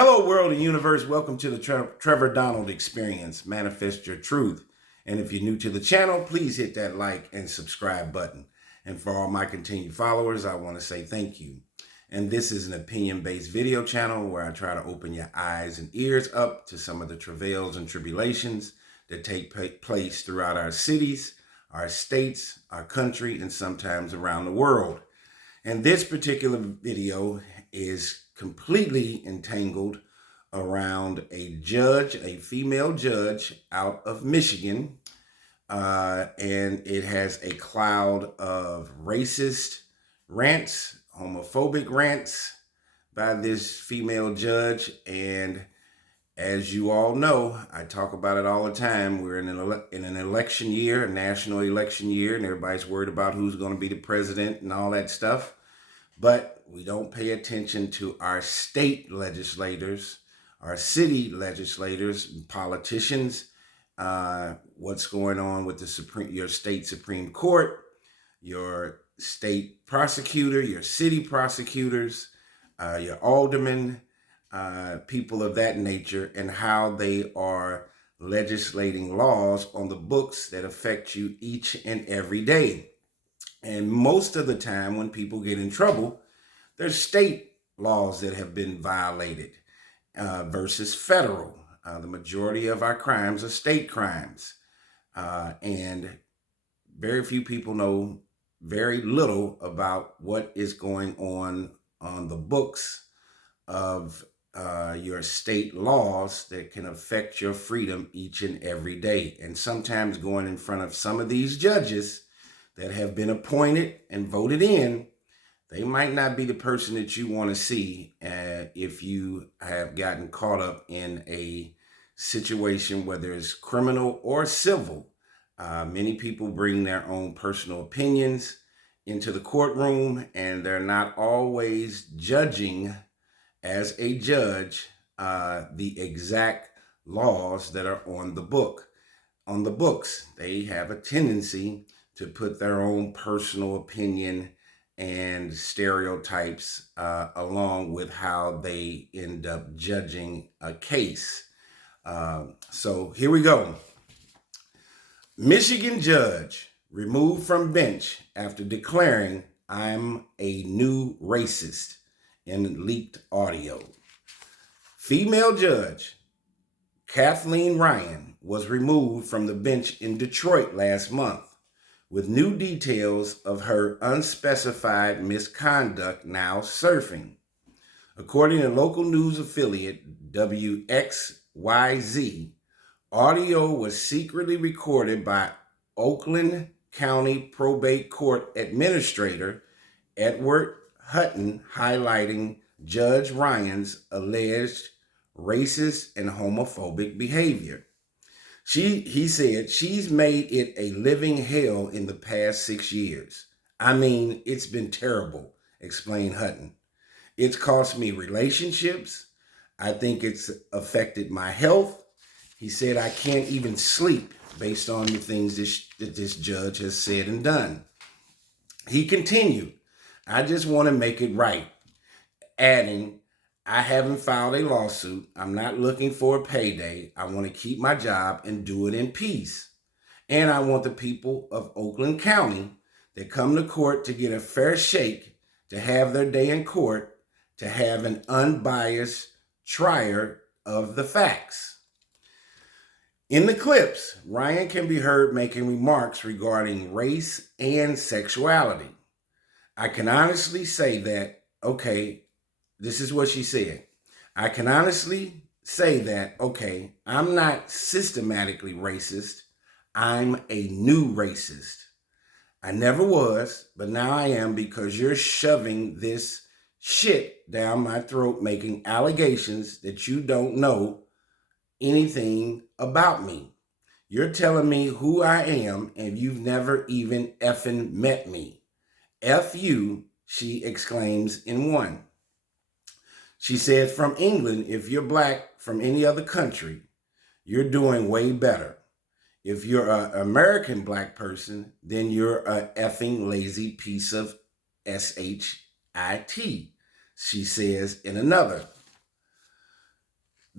Hello, world and universe. Welcome to the Trevor Donald Experience. Manifest your truth. And if you're new to the channel, please hit that like and subscribe button. And for all my continued followers, I want to say thank you. And this is an opinion-based video channel where I try to open your eyes and ears up to some of the travails and tribulations that take place throughout our cities, our states, our country, and sometimes around the world. And this particular video is completely entangled around a judge, a female judge out of Michigan. And it has a cloud of racist rants, homophobic rants by this female judge. And as you all know, I talk about it all the time. We're in an election year, a national election year, and everybody's worried about who's going to be the president and all that stuff. But we don't pay attention to our state legislators, our city legislators, politicians, what's going on with your state Supreme Court, your state prosecutor, your city prosecutors, your aldermen, people of that nature, and how they are legislating laws on the books that affect you each and every day. And most of the time when people get in trouble, there's state laws that have been violated versus federal. The majority of our crimes are state crimes. And very few people know very little about what is going on the books of your state laws that can affect your freedom each and every day. And sometimes going in front of some of these judges that have been appointed and voted in, they might not be the person that you want to see if you have gotten caught up in a situation, whether it's criminal or civil. Many people bring their own personal opinions into the courtroom, and they're not always judging as a judge the exact laws that are on the books. They have a tendency to put their own personal opinion and stereotypes along with how they end up judging a case. So here we go. Michigan judge removed from bench after declaring "I'm a new racist" in leaked audio. Female judge Kathleen was removed from the bench in Detroit last month, with new details of her unspecified misconduct now surfing. According to local news affiliate WXYZ, audio was secretly recorded by Oakland County Probate Court Administrator Edward Hutton highlighting Judge Ryan's alleged racist and homophobic behavior. He said she's made it a living hell in the past 6 years. I mean, it's been terrible, explained Hutton. It's cost me relationships. I think it's affected my health. He said I can't even sleep based on the things that this judge has said and done. He continued, I just want to make it right, adding, I haven't filed a lawsuit. I'm not looking for a payday. I want to keep my job and do it in peace. And I want the people of Oakland County that come to court to get a fair shake, to have their day in court, to have an unbiased trier of the facts. In the clips, Ryan can be heard making remarks regarding race and sexuality. I can honestly say that, okay, this is what she said. I can honestly say that, okay, I'm not systematically racist. I'm a new racist. I never was, but now I am because you're shoving this shit down my throat, making allegations that you don't know anything about me. You're telling me who I am, and you've never even effing met me. F you, she exclaims in one. She said, from England, if you're black from any other country, you're doing way better. If you're an American black person, then you're a effing lazy piece of shit, she says in another.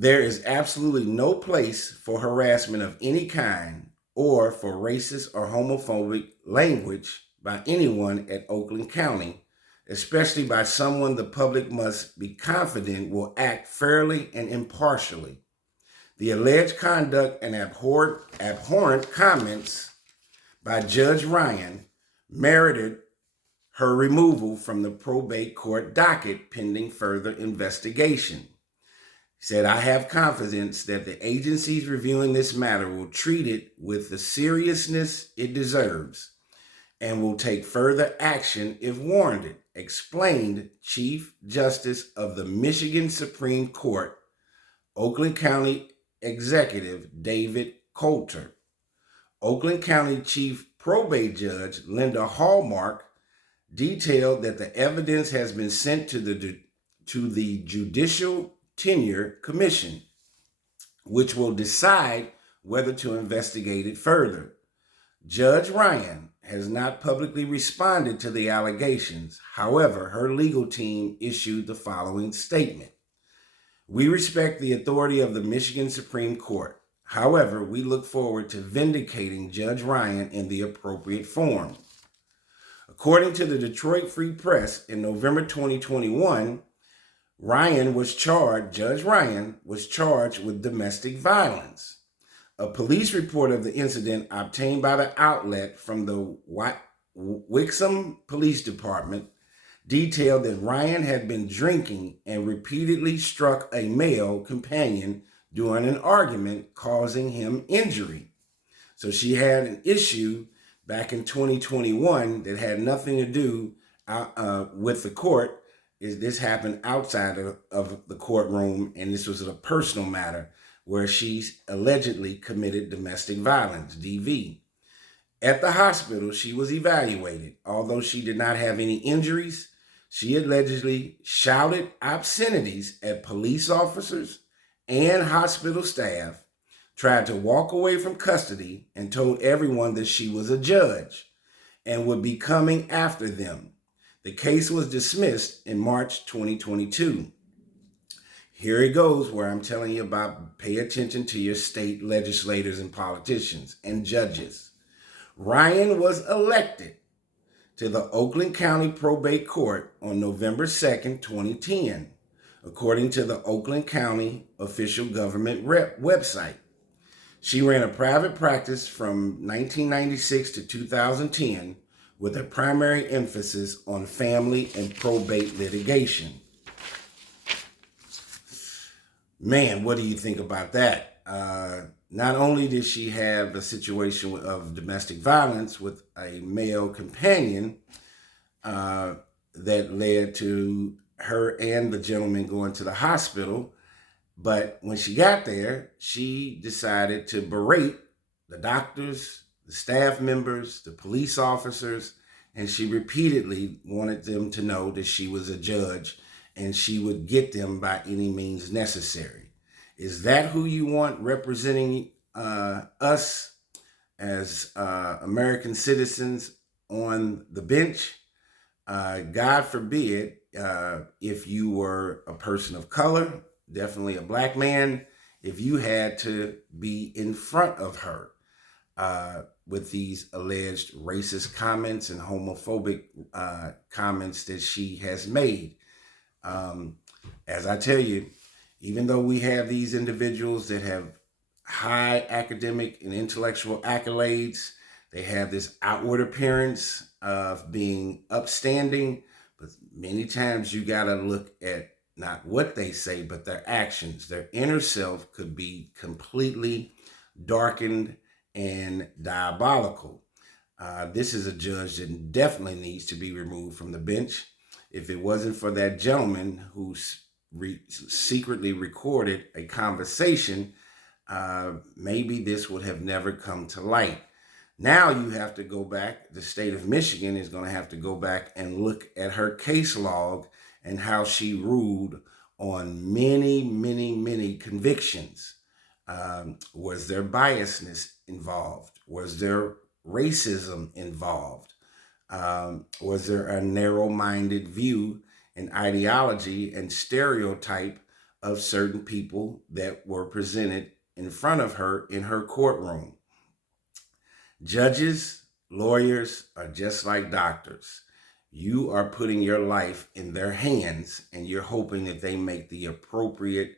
There is absolutely no place for harassment of any kind or for racist or homophobic language by anyone at Oakland County, especially by someone the public must be confident will act fairly and impartially. The alleged conduct and abhorrent comments by Judge Ryan merited her removal from the probate court docket pending further investigation. He said, I have confidence that the agencies reviewing this matter will treat it with the seriousness it deserves and will take further action if warranted, explained Chief Justice of the Michigan Supreme Court, Oakland County Executive David Coulter. Oakland County Chief Probate Judge Linda Hallmark detailed that the evidence has been sent to the Judicial Tenure Commission, which will decide whether to investigate it further. Judge Ryan has not publicly responded to the allegations. However, her legal team issued the following statement. We respect the authority of the Michigan Supreme Court. However, we look forward to vindicating Judge Ryan in the appropriate form. According to the Detroit Free Press, in November 2021, Judge Ryan was charged with domestic violence. A police report of the incident obtained by the outlet from the Wixom Police Department detailed that Ryan had been drinking and repeatedly struck a male companion during an argument, causing him injury. So she had an issue back in 2021 that had nothing to do with the court. This happened outside of the courtroom, and this was a personal matter where she allegedly committed domestic violence, DV. At the hospital, she was evaluated. Although she did not have any injuries, she allegedly shouted obscenities at police officers and hospital staff, tried to walk away from custody, and told everyone that she was a judge and would be coming after them. The case was dismissed in March 2022. Here it goes where I'm telling you about pay attention to your state legislators and politicians and judges. Ryan was elected to the Oakland County Probate Court on November 2nd, 2010, according to the Oakland County official government website. She ran a private practice from 1996 to 2010 with a primary emphasis on family and probate litigation. Man, what do you think about that? Not only did she have a situation of domestic violence with a male companion that led to her and the gentleman going to the hospital, but when she got there, she decided to berate the doctors, the staff members, the police officers, and she repeatedly wanted them to know that she was a judge and she would get them by any means necessary. Is that who you want representing us as American citizens on the bench? God forbid, if you were a person of color, definitely a black man, if you had to be in front of her with these alleged racist comments and homophobic comments that she has made. As I tell you, even though we have these individuals that have high academic and intellectual accolades, they have this outward appearance of being upstanding, but many times you got to look at not what they say, but their actions. Their inner self could be completely darkened and diabolical. This is a judge that definitely needs to be removed from the bench. If it wasn't for that gentleman who secretly recorded a conversation, maybe this would have never come to light. Now you have to go back. The state of Michigan is going to have to go back and look at her case log and how she ruled on many convictions. Was there biasness involved? Was there racism involved? Was there a narrow-minded view and ideology and stereotype of certain people that were presented in front of her in her courtroom. Judges, lawyers are just like doctors. You are putting your life in their hands and you're hoping that they make the appropriate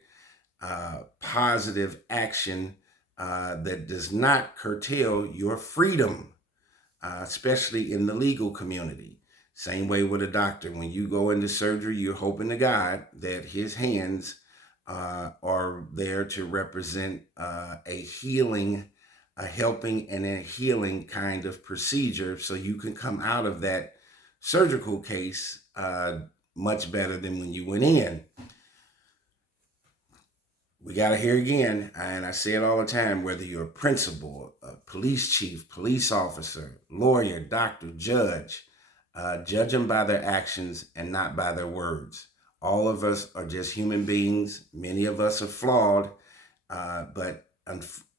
positive action that does not curtail your freedom, especially in the legal community. Same way with a doctor. When you go into surgery, you're hoping to God that his hands are there to represent a healing, a helping and a healing kind of procedure so you can come out of that surgical case much better than when you went in. We got to hear again, and I say it all the time, whether you're a principal, a police chief, police officer, lawyer, doctor, judge, judge them by their actions and not by their words. All of us are just human beings. Many of us are flawed, but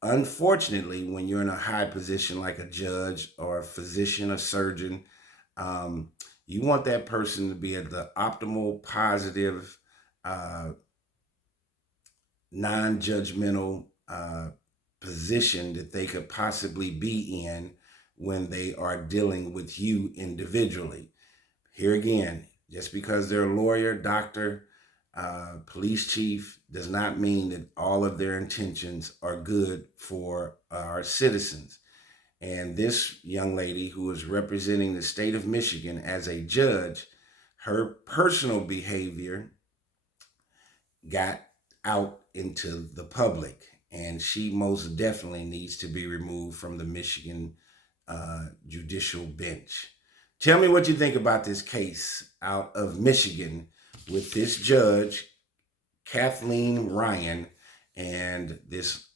unfortunately, when you're in a high position like a judge or a physician or surgeon, you want that person to be at the optimal, positive, non-judgmental position that they could possibly be in when they are dealing with you individually. Here again, just because they're a lawyer, doctor, police chief does not mean that all of their intentions are good for our citizens. And this young lady who is representing the state of Michigan as a judge, her personal behavior got out into the public, and she most definitely needs to be removed from the Michigan judicial bench. Tell me what you think about this case out of Michigan with this judge, Kathleen Ryan, and this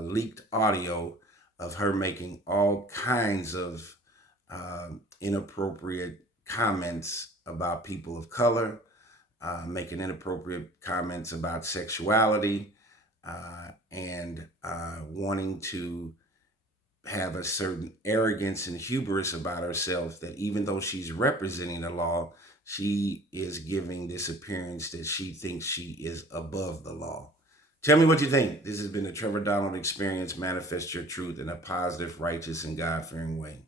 leaked audio of her making all kinds of inappropriate comments about people of color, making inappropriate comments about sexuality, and wanting to have a certain arrogance and hubris about herself that even though she's representing the law, she is giving this appearance that she thinks she is above the law. Tell me what you think. This has been the Trevor Donald Experience. Manifest your truth in a positive, righteous, and God-fearing way.